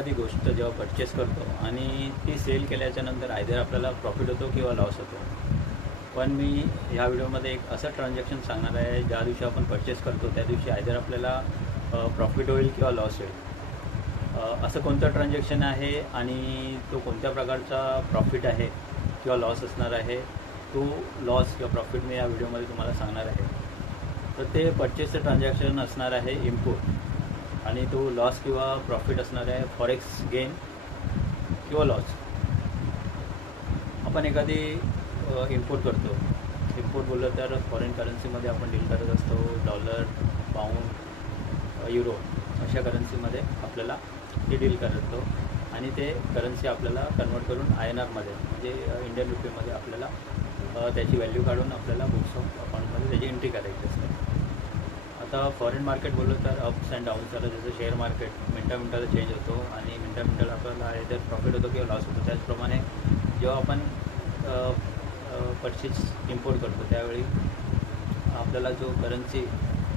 एखादी गोष्ट जेव्हा परचेस करतो आणि ती सेल केल्याच्यानंतर आयदर आपल्याला प्रॉफिट होतो किंवा लॉस होतो. पण मी ह्या व्हिडिओमध्ये एक असं ट्रान्झॅक्शन सांगणार आहे ज्या दिवशी आपण परचेस करतो त्या दिवशी आयदर आपल्याला प्रॉफिट होईल किंवा लॉस होईल. असं कोणतं ट्रान्झॅक्शन आहे आणि तो कोणत्या प्रकारचा प्रॉफिट आहे किंवा लॉस असणार आहे तो लॉस किंवा प्रॉफिट मी या व्हिडिओमध्ये तुम्हाला सांगणार आहे. तर ते परचेसचं ट्रान्झॅक्शन असणार आहे इम्पोर्ट आणि तो लॉस किंवा प्रॉफिट असणार आहे फॉरेक्स गेन किंवा लॉस आपण एखादी इम्पोर्ट करतो. इम्पोर्ट बोललं तर फॉरेन करन्सीमध्ये आपण डील करत असतो डॉलर पाऊंड युरो अशा करन्सीमध्ये आपल्याला ते डील करतो आणि ते करन्सी आपल्याला कन्वर्ट करून आय एन आरमध्ये म्हणजे इंडियन रुपीमध्ये आपल्याला त्याची व्हॅल्यू काढून आपल्याला बुक्स ऑफ अकाउंटमध्ये त्याची एंट्री करायची असते. आता फॉरेन मार्केट बोललो तर अप्स अँड डाऊन्स झालं जसं शेअर मार्केट मिनटा मिनटाला चेंज होतो आणि मिनटा मिनटाला आपल्याला इधर प्रॉफिट होतो किंवा लॉस होतो. त्याचप्रमाणे जेव्हा आपण परचेस इम्पोर्ट करतो त्यावेळी आपल्याला जो करन्सी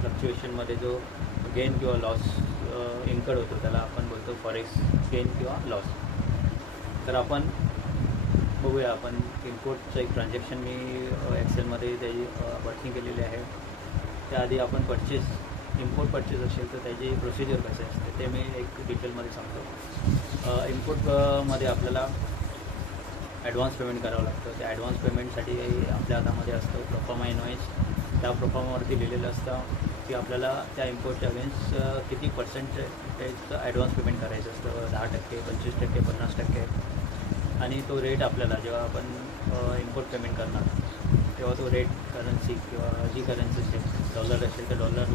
फ्लक्च्युएशनमध्ये जो गेन किंवा लॉस इन्कड होतो त्याला आपण बोलतो फॉरेक्स गेन किंवा लॉस तर आपण बघूया आपण इम्पोर्टचं एक ट्रान्झॅक्शन मी एक्सेलमध्ये त्याची वर्किंग केलेली आहे. त्याआधी आपण परचेस इम्पोर्ट परचेस असेल तर त्याची प्रोसिजर कसे असते ते मी एक डिटेलमध्ये सांगतो. इम्पोर्टमध्ये आपल्याला ॲडव्हान्स पेमेंट करावं लागतं. त्या ॲडव्हान्स पेमेंटसाठी आपल्या हातामध्ये असतं प्रोफॉर्मा इनवाईस त्या प्रोफॉर्मावरती लिहिलेलं असतं की आपल्याला त्या इम्पोर्टच्या अगेन्स्ट किती पर्सेंटेजचं ॲडव्हान्स पेमेंट करायचं असतं. दहा टक्के पंचवीस टक्के पन्नास टक्के. आणि तो रेट आपल्याला जेव्हा आपण इम्पोर्ट पेमेंट करणार. तेव्हा तो रेट करन्सी किंवा जी करन्सी असेल डॉलर असेल तर dollar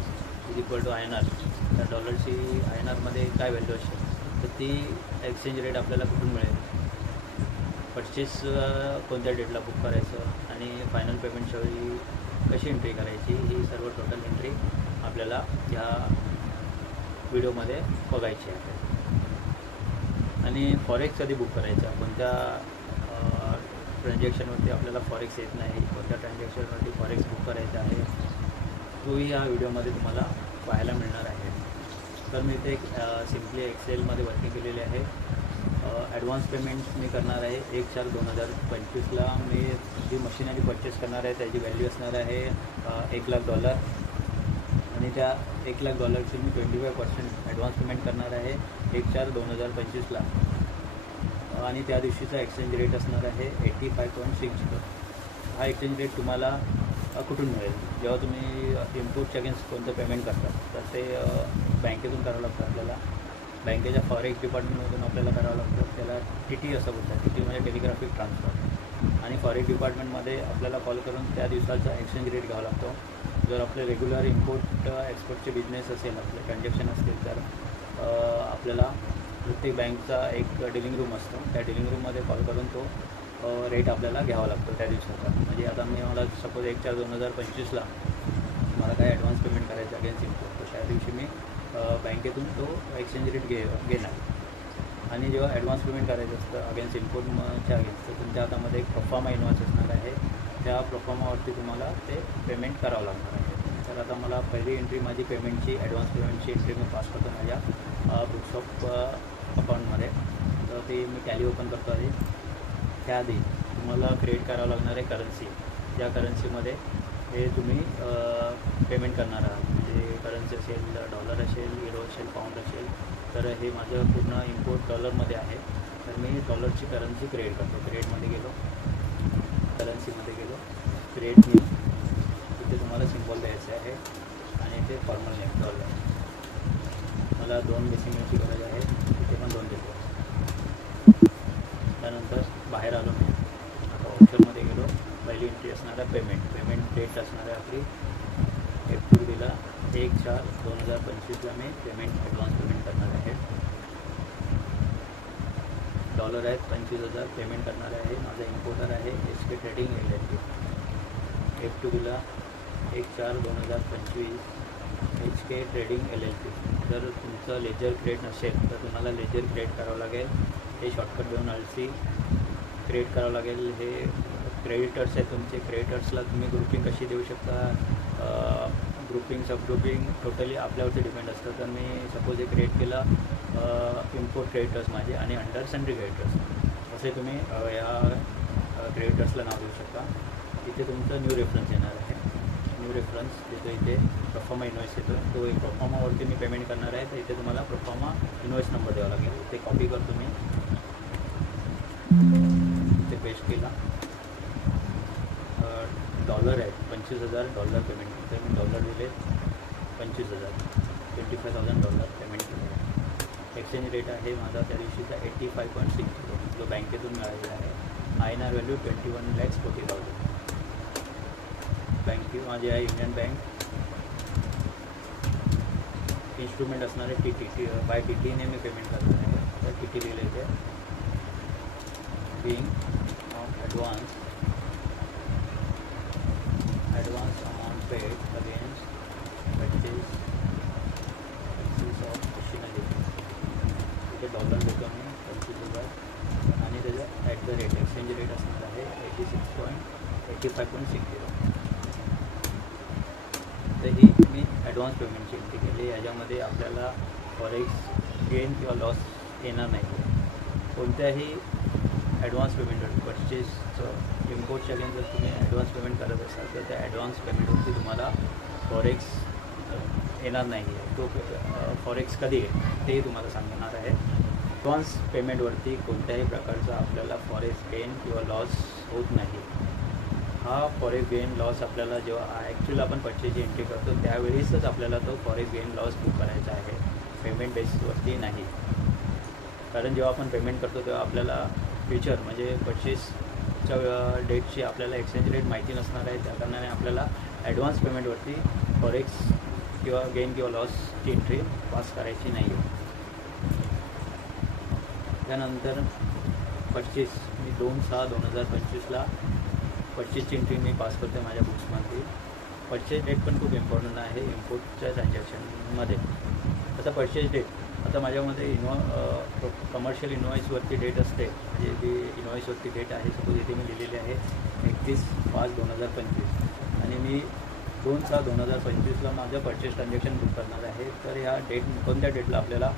is equal to I N R त्या डॉलरची आय एन आरमध्ये काय व्हॅल्यू असेल तर ती एक्सचेंज रेट आपल्याला कुठून मिळेल? परचेस कोणत्या डेटला बुक करायचं आणि फायनल पेमेंटच्या वेळी कशी एंट्री करायची ही सर्व टोटल एंट्री आपल्याला ह्या व्हिडिओमध्ये बघायची आहे. आणि फॉरेक्स कधी बुक करायचा? कोणत्या ट्रान्झॅक्शनवरती आपल्याला फॉरेक्स येत नाही. कोणत्या ट्रान्झॅक्शनवरती फॉरेक्स बुक करायचं आहे तोही या व्हिडिओमध्ये तुम्हाला पाहायला मिळणार आहे. तर मी इथे एक सिम्पली एक्सेलमध्ये वर्किंग केलेली आहे. ॲडव्हान्स पेमेंट मी करणार आहे. एक चार दोन हजार पंचवीसला मी जी मशिनरी परचेस करणार आहे. त्याची व्हॅल्यू असणार आहे एक लाख डॉलर आणि त्या एक लाख डॉलरची मी twenty five percent advance payment करणार आहे. एक चार दोन हजार पंचवीसला. आणि त्या दिवशीचा एक्सचेंज रेट असणार आहे एटी फाय पॉईंट सिक्स हा एक्सचेंज रेट तुम्हाला कुठून मिळेल? जेव्हा तुम्ही इम्पोर्टच्या अगेन्स्ट कोणतं पेमेंट करता तर ते बँकेतून करावं लागतं आपल्याला. बँकेच्या फॉरेक्स डिपार्टमेंटमधून आपल्याला करावं लागतं. त्याला टी टी असं बोलतात. टी टी म्हणजे टेलिग्राफिक ट्रान्सफर आणि फॉरेक्स डिपार्टमेंटमध्ये आपल्याला कॉल करून त्या दिवसाचा एक्सचेंज रेट घ्यावा लागतो. जर आपले रेग्युलर इम्पोर्ट एक्सपोर्टचे बिझनेस असेल आपले ट्रान्झॅक्शन असतील तर आपल्याला प्रत्येक बँकचा एक डिलिंग रूम असतो. त्या डिलिंग रूममध्ये कॉल करून तो रेट आपल्याला घ्यावा लागतो त्या दिवसाचा. म्हणजे आता मी मला सपोज एक चार दोन हजार पंचवीसला मला काय ॲडव्हान्स पेमेंट करायचं अगेन्स्ट इम्पोर्ट तर त्या दिवशी मी बँकेतून तो एक्सचेंज रेट घे घेणार. आणि जेव्हा ॲडव्हान्स पेमेंट करायचं असतं अगेन्स्ट इम्पोर्टच्या अगेन्स्ट तर तुमच्या हातामध्ये एक प्रोफॉर्मा इन्व्हॉइस असणार आहे. त्या प्रोफॉर्मावरती तुम्हाला ते पेमेंट करावं लागणार आहे. तर आता मला पहिली एंट्री माझी पेमेंटची ॲडव्हान्स पेमेंटची एंट्री मी पास करतो माझ्या बुकशॉप अकाउंटमध्ये तर ते मी टॅली ओपन करतो आधी. त्याआधी तुम्हाला क्रिएट करावं लागणार आहे करन्सी ज्या करन्सीमध्ये हे तुम्ही पेमेंट करणार आहात. म्हणजे करन्सी असेल डॉलर असेल युरो असेल पाऊंड असेल तर हे माझं पूर्ण इम्पोर्ट डॉलरमध्ये आहे. तर मी डॉलरची करन्सी क्रिएट करतो. क्रिएटमध्ये गेलो. करन्सीमध्ये गेलो. क्रिएट मी मला तुम्हाला सिम्बॉल द्यायचे आहे आणि इथे फॉर्मल नेम डॉलर मला दोन डेसिमेलची गरज आहे तिथे पण दोन देतो. त्यानंतर बाहेर आलो मी. आता ऑप्शनमध्ये गेलो. पहिली एंट्री असणार आहे पेमेंट पेमेंट डेट असणार आहे आपली एप्रिलला एक चार दोन हजार पंचवीसला मी पेमेंट ॲडव्हान्स पेमेंट करणार आहे. डॉलर आहेत पंचवीस हजार पेमेंट करणार आहे. माझा इम्पोर्टर आहे S K trading L F two बीला एक चार दोन हजार पंचवीस H K trading L L P. जर तुमचं लेजर क्रिएट नसेल तर तुम्हाला लेजर क्रिएट करावं लागेल. हे शॉर्टकट देऊन आल सी क्रिएट करावं लागेल. हे क्रेडिटर्स आहेत तुमचे. क्रेडिटर्सला तुम्ही ग्रुपिंग कशी देऊ शकता? ग्रुपिंग सब ग्रुपिंग टोटली आपल्यावरती डिपेंड असतं. तर मी सपोज हे क्रिएट केलं इम्पोर्ट क्रेडिटर्स माझे आणि अंडर सन्ड्री क्रेडिटर्स असे तुम्ही या क्रेडिटर्सला नाव देऊ शकता. इथे तुमचं न्यू रेफरन्स येणार आहे. न्यू रेफरन्स तिथं इथे प्रफॉर्मा इन्व्हॉइस येतो तो एक प्रफॉर्मावरती मी पेमेंट करणार आहे. तर इथे तुम्हाला प्रफॉर्मा इन्व्हॉइस नंबर द्यावा लागेल. ते कॉपी करतो मी. ते पेस्ट केला. डॉलर आहे. पंचवीस हजार डॉलर पेमेंट तर मी डॉलर दिले. पंचवीस हजार. Twenty five thousand dollar payment केले. एक्सचेंज रेट आहे माझा त्या दिवशीचा एट्टी फाय पॉईंट सिक्स जो बँकेतून मिळालेला आहे. I N R value twenty one lacs forty thousand बँके माझी आहे इंडियन बैंक इंस्ट्रूमेंट आना है T T T by T T ने मी पेमेंट करना है टी टी टी लेते हैं बींग on मी ॲडव्हान्स पेमेंटची एंट्री केली याच्यामध्ये आपल्याला फॉरेक्स गेन किंवा लॉस येणार नाही. कोणत्याही ॲडव्हान्स पेमेंटवर परचेसचं इम्पोर्टच्या चॅलेंज जर तुम्ही ॲडव्हान्स पेमेंट करत असाल तर त्या ॲडव्हान्स पेमेंटवरती तुम्हाला फॉरेक्स येणार नाही आहे तो फॉरेक्स कधी आहे तेही तुम्हाला सांगणार आहे. ॲडव्हान्स पेमेंटवरती कोणत्याही प्रकारचा आपल्याला फॉरेक्स गेन किंवा लॉस होत नाही. हा फॉरेक्स गेन लॉस आपल्याला जेव्हा ॲक्च्युअल आपण पर्चेसची एंट्री करतो त्यावेळेसच आपल्याला तो फॉरेक्स गेन लॉस बुक करायचा आहे. पेमेंट बेसिसवरती नाही. कारण जेव्हा आपण पेमेंट करतो तेव्हा आपल्याला फ्युचर म्हणजे पर्चेसच्या डेटची आपल्याला एक्सचेंज रेट माहिती नसणार आहे. त्या कारणाने आपल्याला ॲडव्हान्स पेमेंटवरती फॉरेक्स किंवा गेन किंवा लॉसची एंट्री पास करायची नाही आहे त्यानंतर परचेस मी दोन सहा दोन हजार पंचवीसला परचेसची एंट्री मी पास करते माझ्या बुक्समध्ये परचेस डेट पण खूप इम्पॉर्टंट आहे इम्पोर्टच्या ट्रान्झॅक्शनमध्ये आता परचेस डेट आता माझ्यामध्ये इन्व्हॉ कमर्शियल इन्व्हॉइसवरती डेट असते. म्हणजे ती इन्व्हॉइसवरती डेट आहे सपोज इथे मी लिहिलेली आहे एकतीस पाच दोन हजार पंचवीस. आणि मी दोन सहा दोन हजार पंचवीसला माझं परचेस ट्रान्झॅक्शन बुक करणार आहे. तर ह्या डेट कोणत्या डेटला आपल्याला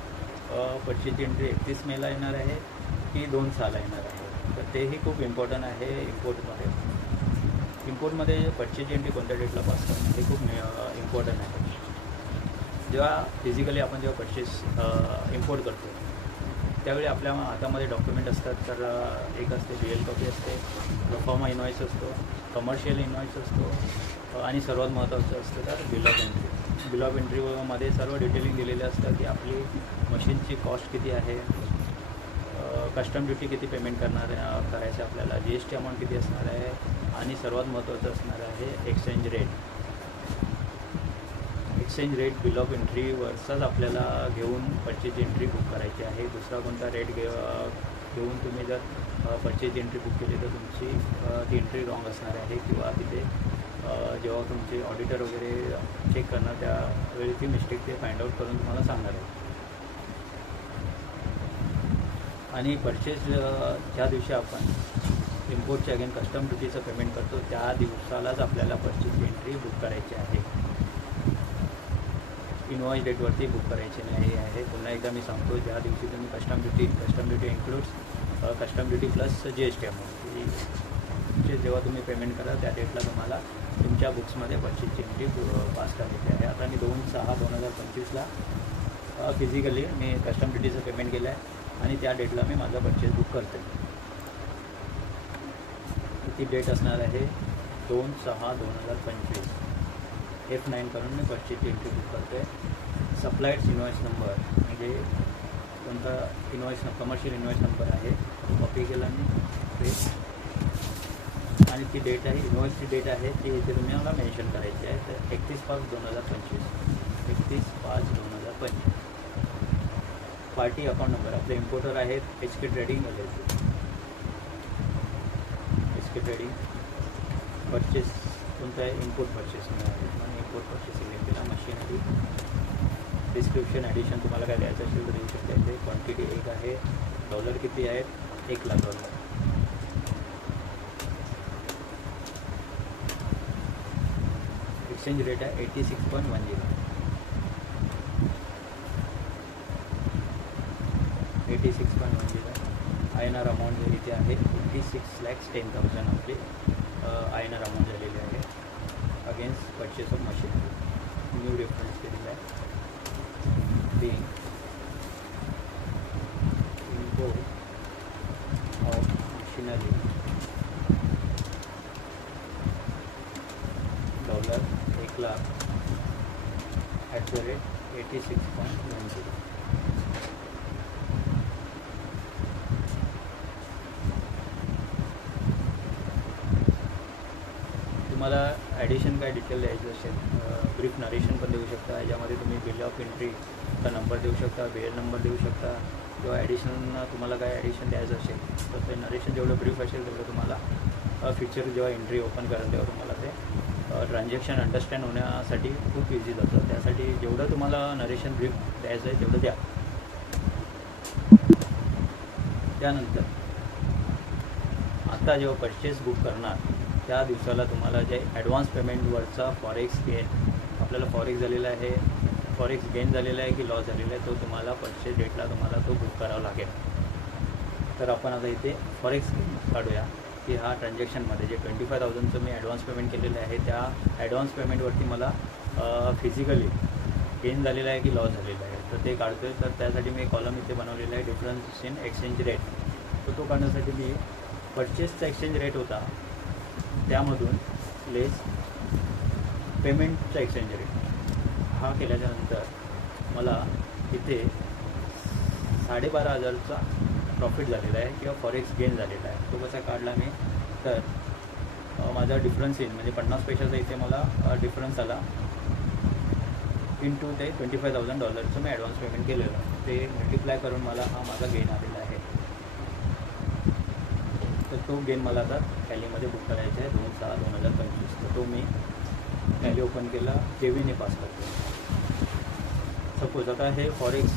परचेसची एंट्री एकतीस मेला येणार आहे की दोन सहाला येणार आहे? तर तेही खूप इम्पॉर्टंट आहे इम्पोर्टमध्ये इम्पोर्टमध्ये परचेसची एंट्री कोणत्या डेटला पास करणं हे खूप इम्पॉर्टंट आहे. जेव्हा फिजिकली आपण जेव्हा परचेस इम्पोर्ट करतो त्यावेळी आपल्या हातामध्ये डॉक्युमेंट असतात तर एक असते बी एल कॉपी असते प्रोफॉर्मा इन्व्हॉइस असतो कमर्शियल इन्व्हॉइस असतो आणि सर्वात महत्त्वाचं असतं तर bill of entry bill of एंट्रीमध्ये सर्व डिटेलिंग दिलेले असतं की आपली मशीनची कॉस्ट किती आहे कस्टम ड्युटी किती पेमेंट करणार आहे करायचं आपल्याला जी एस टी अमाऊंट किती असणार आहे आणि सर्वात महत्त्वाचं असणार आहे exchange rate exchange rate bill of एंट्रीवरचाच आपल्याला घेऊन परचेज एंट्री बुक करायची आहे. दुसरा कोणता रेट घे घेऊन तुम्ही जर परचेज एंट्री बुक केली तर तुमची ती एंट्री रॉंग असणार आहे किंवा तिथे जेव्हा तुमचे ऑडिटर वगैरे चेक करणार त्यावेळी ती मिस्टेक ते फाइंड आउट करून तुम्हाला सांगणार आहे. आणि परचेस ज्या दिवशी आपण इम्पोर्टच्या अगेन कस्टम ड्युटीचं पेमेंट करतो त्या दिवसालाच आपल्याला परचेज एंट्री बुक करायची आहे. इनवॉइस डेटवरती बुक करायची नाही आहे. पुन्हा एकदा मी सांगतो ज्या दिवशी तुम्ही custom duty custom duty includes custom duty plus G S T amount जे जेव्हा तुम्ही पेमेंट करा त्या डेटला तुम्हाला तुमच्या बुक्समध्ये परचेसची एंट्री पास करायची आहे. आता मी दोन सहा दोन हजार पंचवीसला फिजिकली मी कस्टम ड्युटीचं पेमेंट केलं आहे आणि त्या डेटला मी माझा परचेस बुक करते. ती डेट असणार आहे? दोन सहा दोन हजार पंचवीस. एफ नाईन करून मी परचेजची एंट्री बुक करते. सप्लायड्स इन्व्हॉइस नंबर म्हणजे कोणता इन्व्हॉइस कमर्शियल इन्व्हॉइस नंबर आहे कॉपी केला मी. ते. आणि ती डेट आहे इन्व्हॉइसची डेट आहे ती इथे तुम्ही मला मेन्शन करायची आहे. तर एकतीस पाच दोन हजार पंचवीस. एकतीस पाच दोन हजार पंचवीस. पार्टी अकाउंट नंबर आपले इम्पोर्टर आहेत H K trading L H K trading purchase कोणतं आहे? इम्पोर्ट परचेसिंग आहे आणि इम्पोर्ट परचेसिंग केला. मशीनरी डिस्क्रिप्शन ॲडिशन तुम्हाला काय द्यायचं असेल तर देऊ शकता इथे. क्वांटिटी एक आहे. डॉलर किती आहेत एक लाख डॉलर एक्सचेंज रेट आहे eighty six point one zero eighty six point one zero I N R amount इथे आहे. Eighty six lakhs ten thousand आपली आय एन आर अमाऊंट झालेली आहे. Against purchase of machine new reference केलेला आहे. Being import of machinery. Dollar एक lakh at the rate eighty six point one zero तुम्हाला addition काय डिटेल द्यायचं असेल? ब्रीफ नरेशन पण देऊ शकता. याच्यामध्ये तुम्ही बिल ऑफ एंट्रीचा नंबर देऊ शकता बी एल नंबर देऊ शकता किंवा ॲडिशन तुम्हाला काय ॲडिशन द्यायचं असेल तर ते नरेशन जेवढं ब्रीफ असेल तेवढं तुम्हाला फीचर जेव्हा एंट्री ओपन कराल तेव्हा तुम्हाला ते. ट्रान्झॅक्शन अंडरस्टँड होण्यासाठी खूप इझी जातं. त्यासाठी जेवढं तुम्हाला नरेशन ब्रीफ द्यायचं आहे तेवढं द्या. त्यानंतर आता जेव्हा परचेस बुक करणार त्या दिवसाला तुम्हाला जे ॲडव्हान्स पेमेंटवरचा फॉरेक्स गेन आपल्याला फॉरेक्स झालेला आहे फॉरेक्स गेन झालेला आहे की लॉस झालेला आहे तो तुम्हाला परचेस डेटला तुम्हाला तो बुक करावा लागेल. तर आपण आता इथे फॉरेक्स काढूया की हा ट्रान्झॅक्शनमध्ये जे ट्वेंटी फाय थाउजंडचं मी ॲडव्हान्स पेमेंट केलेलं आहे त्या ॲडव्हान्स पेमेंटवरती मला फिजिकली गेन झालेला आहे की लॉस झालेला आहे. तर ते काढतो आहे तर त्यासाठी मी कॉलम इथे बनवलेला आहे डिफरन्स इन एक्सचेंज रेट तर तो काढण्यासाठी मी परचेसचा एक्सचेंज रेट होता त्यामधून लेस पेमेंटचा एक्सचेंज रेट हा केल्याच्यानंतर मला इथे साडेबारा हजारचा प्रॉफिट झालेला आहे किंवा फॉरेक्स गेन झालेला आहे. तो कसा काढला मी? तर माझा डिफरन्स येईल म्हणजे पन्नास पैशाचा इथे मला डिफरन्स आला. इन टू ते ट्वेंटी फाय थाउजंड डॉलरचं मी ॲडव्हान्स पेमेंट केलेलं. ते मल्टिप्लाय करून मला हा माझा गेन आला आहे तर तो गेन मला आता टॅलीमध्ये बुक करायचा आहे दोन सहा दोन हजार पंचवीस. तर तो मी टॅली ओपन केला केवीने पास करतो सपोज आता हे फॉरेक्स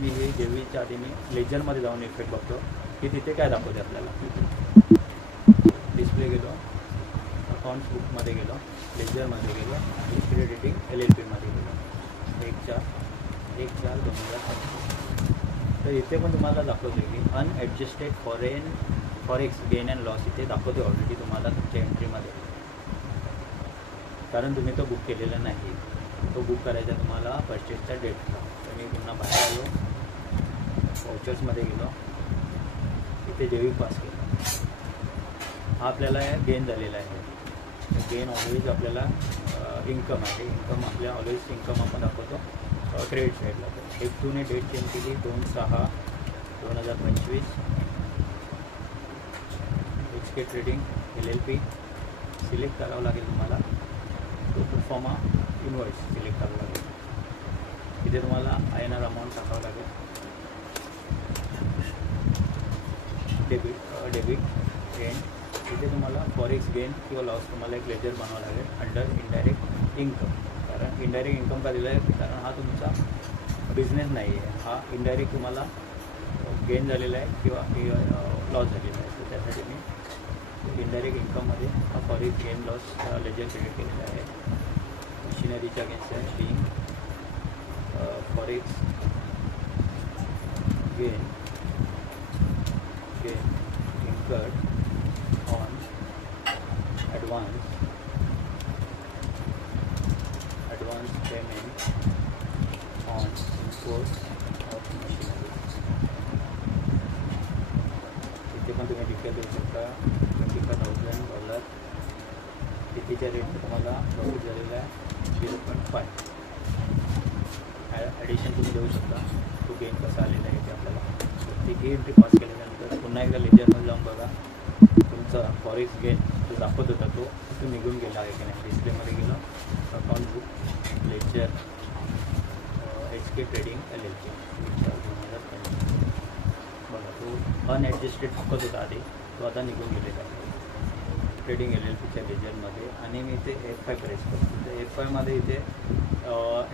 मी हे जेवीच्या आधी मी लेजरमध्ये जाऊन इफेक्ट बघतो. की तिथे काय दाखवते आपल्याला? डिस्प्ले गेलो अकाउंट्स बुकमध्ये गेलो लेजरमध्ये गेलो डिस्प्ले एडिटिंग एल एल पीमध्ये गेलो एक चार एक चार दोन हजार पंचवीस. तर इथे पण तुम्हाला दाखवते की unadjusted foreign forex gain and loss इथे दाखवते ऑलरेडी तुम्हाला तुमच्या एंट्रीमध्ये कारण तुम्ही तो बुक केलेला नाही. तो बुक करायचा तुम्हाला परचेसचा डेटला तर मी पुन्हा बाहेर आलो वाउचर्समध्ये गेलो इथे जेवी पास केलं. हा आपल्याला गेन झालेला आहे. गेन ऑलवेज आपल्याला इन्कम आहे. इन्कम आपल्या ऑलवेज इन्कम आपण दाखवतो क्रेडिट साईडला एक टूने डेट चेंज केली दोन सहा दोन हजार पंचवीस. X K trading L L P select करावं लागेल तुम्हाला. तो परफॉर्मा इनवॉइस सिलेक्ट करावं लागेल. इथे तुम्हाला आय एन आर अमाऊंट टाकावं लागेल. डेबिट डेबिट गेन इथे तुम्हाला फॉरेक्स गेन किंवा लॉस तुम्हाला एक लेजर बनवावं लागेल अंडर इनडायरेक्ट इन्कम कारण इनडायरेक्ट इन्कम का दिला आहे कारण हा तुमचा बिझनेस नाही आहे हा इनडायरेक्ट तुम्हाला गेन झालेला आहे किंवा लॉस झालेला आहे. तर त्यासाठी मी इनडायरेक्ट इन्कममध्ये हा forex gain loss ledger create केलेला आहे. मशिनरीच्या अगेन्स्ट आहे the forex gain gain incurred on advance advance payment on import of machinery इथे पण तुम्ही डिटेल देऊ शकता ट्वेंटी फाय थाउजंड डॉलर कितीच्या रेटने तुम्हाला प्रॉफिट झालेला आहे झिरो पॉईंट फाय ॲडिशन तुम्ही देऊ शकता तो गेन कसा आलेला आहे ते आपल्याला तिघी एंट्री पास केल्यानंतर पुन्हा एकदा लेजरमध्ये जाऊन बघा तुमचा फॉरेक्स गेन जो दाखवत होता तो तो निघून गेला आहे की नाही डिस्प्लेमध्ये गेलो account book H K trading L L C दोन हजार पंचवीस बघा तो अनॲडजस्टेड फुकत होता आधी. तो आता निघून गेलेला आहे. ट्रेडिंग एल एल पीच्या रिजनमध्ये आणि मी इथे एफ फाय प्रेस करतो तर एफ फायमध्ये इथे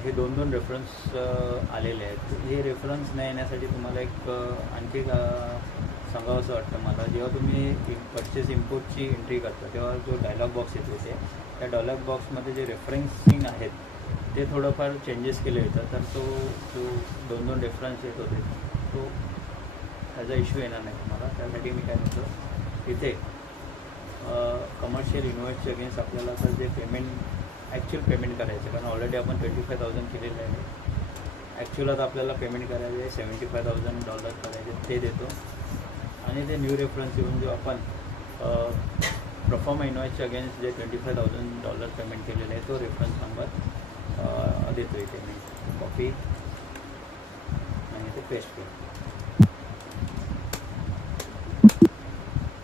हे दोन दोन रेफरन्स आलेले आहेत. हे रेफरन्स नाही येण्यासाठी तुम्हाला एक आणखी सांगावं असं वाटतं मला. जेव्हा तुम्ही परचेस इम्पोर्टची एंट्री करता तेव्हा जो डायलॉग बॉक्स येतो इथे त्या डायलॉग बॉक्समध्ये जे रेफरन्सिंग आहेत ते थोडंफार चेंजेस केले होतात तर तो जो दोन दोन रेफरन्स येत होते तो त्याचा इश्यू येणार नाही तुम्हाला. त्यासाठी मी काय म्हणतो तिथे कमर्शियल इन्व्हेस्टच्या अगेन्स्ट आपल्याला तर जे पेमेंट ॲक्च्युअल पेमेंट करायचं. कारण ऑलरेडी आपण ट्वेंटी फाय थाउजंड केलेलं आहे. ॲक्च्युअल आता आपल्याला पेमेंट करायचे आहे सेवन्टी फाय थाउजंड डॉलर करायचे ते देतो. आणि ते न्यू रेफरन्स येऊन जो आपण प्रफॉर्म इन्व्हेस्टच्या अगेन्स्ट जे twenty five thousand dollar payment केलेलं आहे तो रेफरन्स नंबर देतो इथे. मी कॉफी आणि ते पेस्ट केलं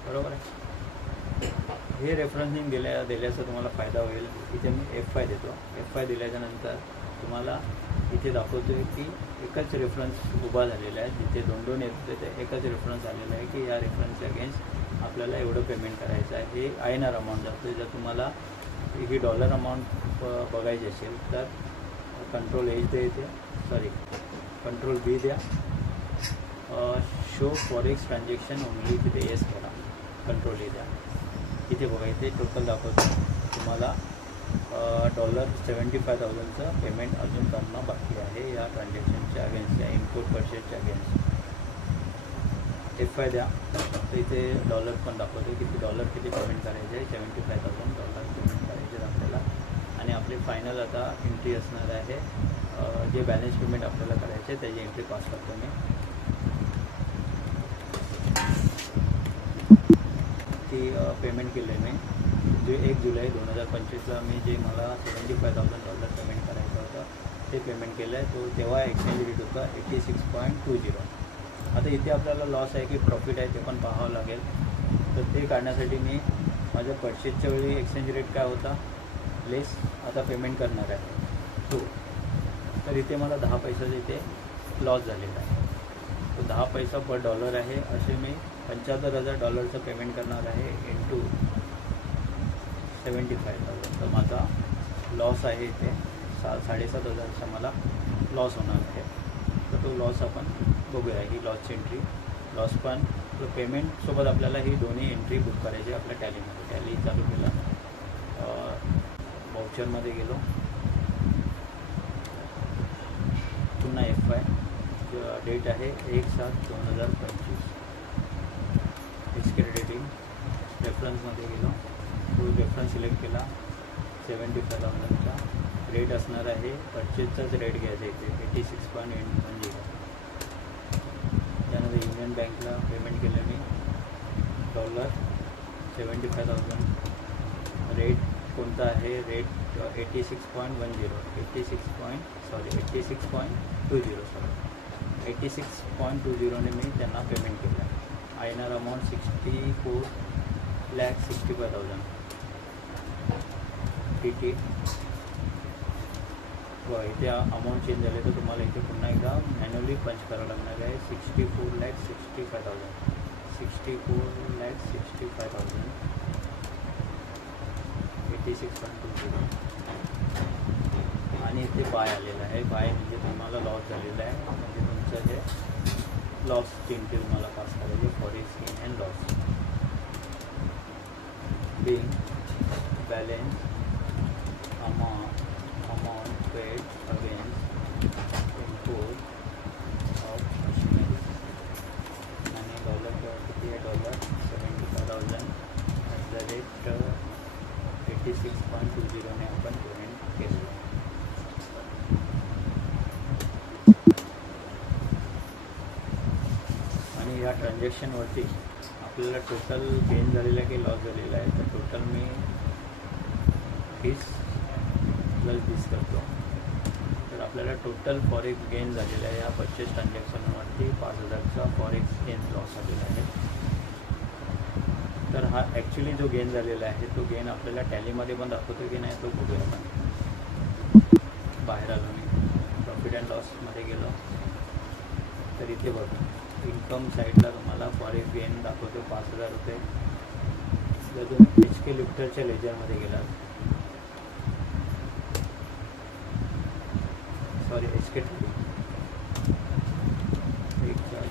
बरोबर आहे? हे रेफरन्सिंग दिल्या दिल्याचा तुम्हाला फायदा होईल. इथे मी एफ आय देतो. एफ आय दिल्याच्यानंतर तुम्हाला इथे दाखवतो की एकच रेफरन्स उभा झालेला आहे. जिथे दोन दोन येत होते ते एकच रेफरन्स आलेला आहे की या रेफरन्सच्या अगेन्स्ट आपल्याला एवढं पेमेंट करायचं आहे. हे आय एन आर अमाऊंट जातो जर तुम्हाला ही डॉलर अमाऊंट बघायची असेल तर कंट्रोल एच द्या इथे. सॉरी कंट्रोल बी द्या. शो फॉरेक्स ट्रान्झॅक्शन ओनली तिथे येस करा कंट्रोल ए द्या. इथे बघा इथे टोटल दाखवतो. तुम्हाला डॉलर सेवन्टी फाय थाउजंडचं पेमेंट अजून करणं बाकी आहे या ट्रान्झॅक्शनच्या अगेन्स्ट या इनपुट पर्चेसच्या अगेन्स्ट एफ आय द्या. तर इथे डॉलर पण दाखवतो किती डॉलर किती पेमेंट करायचे आहे seventy five thousand dollar payment करायचे आहेत आपल्याला आणि आपली फायनल आता एंट्री असणार आहे. जे बॅलन्स पेमेंट आपल्याला करायचे आहे त्याची एंट्री पास करतो मी. ती पेमेंट केली आहे मी. जे एक जुलै दोन हजार पंचवीसला मी जे मला seventy five thousand dollar payment करायचं होतं ते पेमेंट केलं आहे तो तेव्हा एक्सचेंज रेट होता eighty six point two zero आता इथे आपल्याला लॉस आहे की प्रॉफिट आहे ते पण पाहावं लागेल. तर ते काढण्यासाठी मी माझ्या पर्चेसच्या वेळी एक्सचेंज रेट काय होता? लेस आता पेमेंट करणार आहे. तो तर इथे मला दहा पैशाचा इथे लॉस झालेला आहे. तो दहा पैसा पर डॉलर आहे असे मी पंच्याहत्तर हजार डॉलरचं पेमेंट करणार आहे इंटू सेवन्टी फाय थाउजंड तर माझा लॉस आहे इथे सा साडेसात हजारचा मला लॉस होणार आहे. तर तो लॉस आपण बघूया. ही लॉसची एंट्री लॉस पण तो पेमेंटसोबत आपल्याला ही दोन्ही एंट्री बुक करायची आपल्या टॅलीमध्ये टॅली चालू केला. पिक्चरमध्ये गेलो. पुन्हा एफ आय डेट आहे एक सात दोन हजार पंचवीस. एक्सकेड डेटिंग रेफरन्समध्ये गेलो. तो रेफरन्स सिलेक्ट केला. सेवन्टी फाय थाउजंडचा रेट असणार आहे परचेजचाच रेट घ्यायचा इथे. Eighty six point eight one zero त्यानंतर युनियन बँकला पेमेंट केलं मी dollar seventy five thousand rate कोणता आहे? Rate eighty six point one zero eighty six point sorry eighty six point two zero sorry eighty six point two झिरोने मी त्यांना payment केलं R amount sixty four lakh sixty five thousand T T व इथे amount change झाले तर तुम्हाला इथे पुन्हा एकदा मॅन्युअली पंच करावं लागणार आहे. Sixty four lakh sixty five thousand sixty four lakh sixty five thousand eighty six point two zero आणि इथे बाय आलेलं आहे. बाय म्हणजे तुम्हाला लॉस झालेला आहे. म्हणजे तुमचं जे लॉस एंट्री तुम्हाला पास करायचे forex skin and loss being balance amount amount paid against import of machinery आणि डॉलर किती आहे dollar seventy five thousand at the rate eighty six point two झिरोने आपण पेमेंट केलेलं आहे आणि या ट्रान्झॅक्शनवरती आपल्याला टोटल गेन झालेला आहे की लॉस झालेला आहे? तर टोटल मी फीस प्लस दिस करतो. तर आपल्याला टोटल फॉरेक्स गेन झालेला आहे. या परचेस ट्रान्झॅक्शनवरती पाच हजारचा फॉरेक्स गेन लॉस झालेला आहे. तर हा ॲक्च्युली जो गेन झालेला आहे तो गेन आपल्याला टॅलीमध्ये पण दाखवतो की नाही तो बघूया आपण. बाहेर आलो मी. प्रॉफिट अँड लॉसमध्ये गेलो. तर इथे बघा इन्कम साईडला तुम्हाला फॉरेक्स गेन दाखवतो पाच हजार रुपये. जर तुम्ही एच के लिफ्टरच्या लेजरमध्ये गेलात. सॉरी एच के एक चार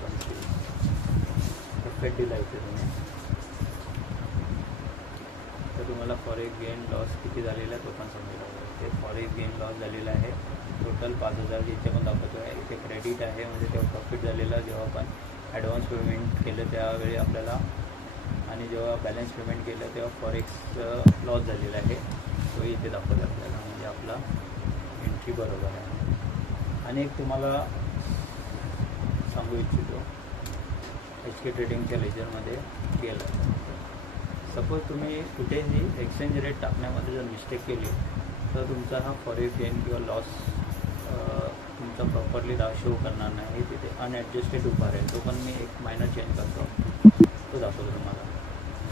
पंचवीस परफेक्ट डील आहे. तुम्ही तर तुम्हाला फॉरेक्स गेन लॉस किती झालेला आहे तो पण समजेल ते फॉरेक्स गेन लॉस झालेला आहे. टोटल पाच हजार इथे पण दाखवतो आहे. इथे क्रेडिट आहे म्हणजे तेव्हा प्रॉफिट झालेला जेव्हा आपण ॲडव्हान्स पेमेंट केलं त्यावेळी आपल्याला. आणि जेव्हा बॅलन्स पेमेंट केलं तेव्हा फॉरेक्स लॉस झालेला आहे. तो इथे दाखवतो आपल्याला म्हणजे आपला एंट्री बरोबर आहे. आणि एक तुम्हाला सांगू इच्छितो. एच के ट्रेडिंगच्या लेजरमध्ये केलं सपोज तुम्ही कुठेही एक्सचेंज रेट टाकण्यामध्ये जर मिस्टेक केली तर तुमचा हा फॉरेक्स गेन किंवा लॉस तुमचा प्रॉपरली दाव शो करणार नाही. तिथे अनॲडजस्टेड उभार आहे. तो पण मी एक मायनर चेंज करतो. तो दाखवतो तुम्हाला.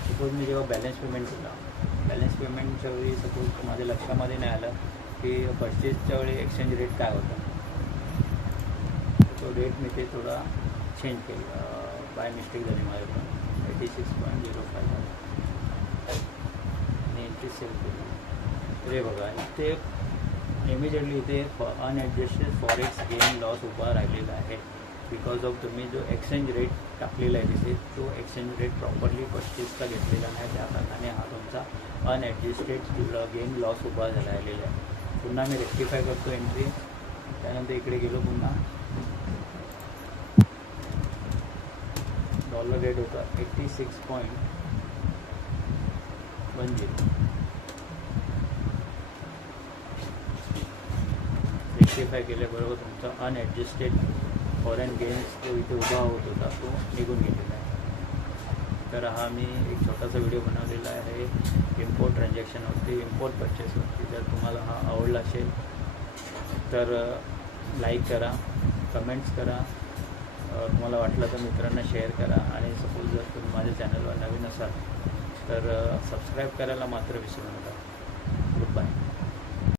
सपोज मी जेव्हा बॅलन्स पेमेंट केला बॅलन्स पेमेंटच्या वेळी सपोज माझ्या लक्षामध्ये नाही आलं की परचेसच्या वेळी एक्सचेंज रेट काय होता. तो रेट मी ते थोडा चेंज केला. बाय मिस्टेक झाली माझ्याकडून. Eighty six point zero five आणि एंट्री सेल केली. हे बघा इथे इमिजिएटली इथे अनॲडजस्टेड फॉरेक्स गेन लॉस उभा राहिलेला आहे. बिकॉज ऑफ तुम्ही जो एक्सचेंज रेट टाकलेला आहे तिथे तो एक्सचेंज रेट प्रॉपरली पस्तीसचा घेतलेला नाही. त्या कारणाने हा तुमचा अनॲडजस्टेड गेन लॉस उभा झाला राहिलेला आहे. पुन्हा मी रेक्टिफाय करतो एंट्री त्यानंतर इकडे गेलो पुन्हा. डॉलर रेट होता eighty six point one zero rectify केल्याबरोबर तुमचा अनॲडजस्टेड फॉरेन गेम्स जो इथे उभा होत होता तो निघून गेलेला आहे. तर हा मी एक छोटासा व्हिडिओ बनवलेला आहे. इम्पोर्ट ट्रान्झॅक्शनवरती इम्पोर्ट परचेसवरती जर तुम्हाला हा आवडला असेल तर लाईक करा कमेंट्स करा. तुम्हाला वाटलं तर मित्रांना शेअर करा. आणि सपोज जर तुम्ही माझ्या चॅनलवर नवीन असाल तर सबस्क्राईब करायला मात्र विसरू नका.